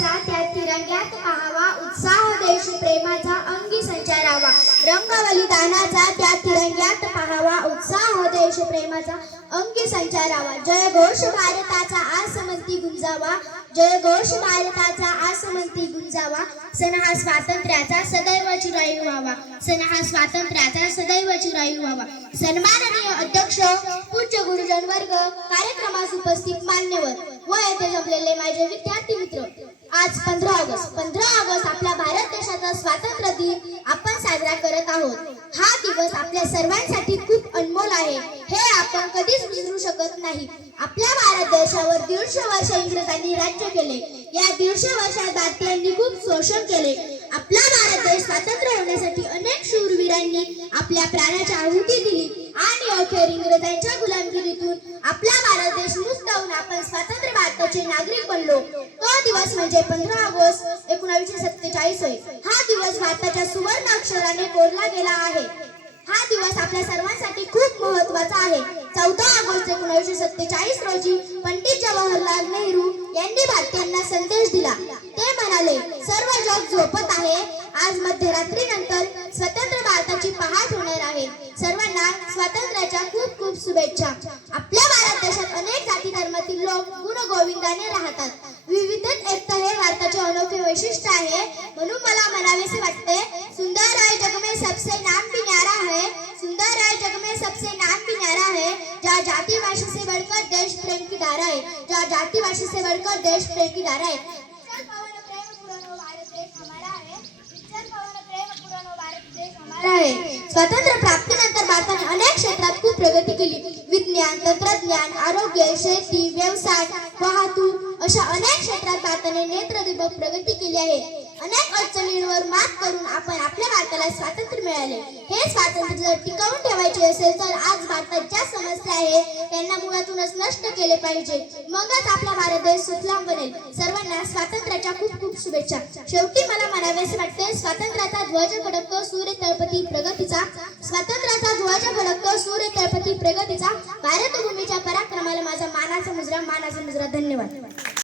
बलिदानाचा त्या तिरंग्यात पाहावा, उत्साह देश प्रेमाचा अंगी संचारावा. रंग बलिदानाचा त्या तिरंग्यात पाहावा, उत्साह देश प्रेमाचा अंगी संचारावा. जय घोष भारताचा आसमंती गुंजावा, जय घोष भारताचा आसमंती गुंजावा. सण हा स्वातंत्र्याचा सदैव चिरायू व्हावा, सण हा स्वातंत्र्याचा सदैव चिरायू व्हावा. सन्माननीय अध्यक्ष, पूज्य गुरुजन वर्ग, कार्यक्रमास उपस्थित मान्यवर व येथे जमलेले माझे विद्यार्थी मित्र, आज 15 ऑगस्ट आपला भारत देशाचा स्वातंत्र्य दिन आपण साजरा करत आहोत. हा दिवस आपल्या सर्वांसाठी खूप अनमोल आहे, हे आपण कधीच विसरू शकत नाही. आपल्या भारत देशावर 150 वर्ष इंग्रजांनी राज्य केले. या 150 वर्षात भारतीयांनी खूप शोषण केले. आपला भारत देश स्वातंत्र्य होण्यासाठी अनेक शूरवीरांनी आपल्या प्राणाची आहुती दिली आणि अखेर इंग्रजांच्या गुलामगिरीतून आपला भारत देश मुक्त होऊन आपण स्वतंत्र भारताचे नागरिक बनलो. तो दिवस म्हणजे 15 ऑगस्ट 1947 होय. हा दिवस भारताच्या सुवर्ण अक्षराने कोरला गेला आहे. हा दिवस आपल्या सर्वांसाठी खूप महत्त्वाचा आहे. 14 ऑगस्ट 1947 रोजी पंडित जवाहरलाल नेहरू यांनी भारतीयांना संदेश दिला. ते म्हणाले, सर्व जग झोपत आहे, आज मध्यरात्रीनंतर स्वतंत्र भारताची पहाट होणार आहे. सर्वांना स्वातंत्र्याच्या खूप खूप शुभेच्छा. आपल्या भारत देशात अनेक जाती धर्मातील लोक गुणगोविंदाने राहतात. विविधतेत एकता हे भारताचे अनोखे वैशिष्ट्य आहे. म्हणून मला म्हणावेसे वाटते, सुंदर है जग में सबसे नाम भी न्यारा है, सुंदर है जग में सबसे नाम भी न्यारा है. जहाँ जाति भाषा से बढ़कर देश प्रेम की धारा है, जहाँ जाति भाषा से बढ़कर देश प्रेम की धारा है. स्वातंत्र्य प्राप्तीनंतर भारताने अनेक क्षेत्रात खूप प्रगती केली. विज्ञान, तंत्रज्ञान, आरोग्य, शेती, व्यवसाय, वाहतूक अशा अनेक क्षेत्रात भारताने नेत्रदीपक प्रगती केली आहे. अनेक अडचणींवर मात करून आपण आपल्या भारताला स्वातंत्र्य मिळाले. हे स्वातंत्र्य जर टिकवून ठेवायचे असेल तर आज भारतात ज्या समस्या आहेत त्यांना मुळातूनच नष्ट केले पाहिजे. मगच आपला भारत देश सुफलाम बनेल. सर्वांना स्वातंत्र्याच्या खूप खूप शुभेच्छा. शेवटी मला म्हणावेसे वाटते, स्वातंत्र्याचा ध्वज फडकतो सूर्य तळपती प्रगतीचा, स्वातंत्र्याचा ध्वज फडकतो सूर्य तळपती प्रगतीचा. भारतभूमीच्या पराक्रमाला माझा मानाचा मुजरा. धन्यवाद.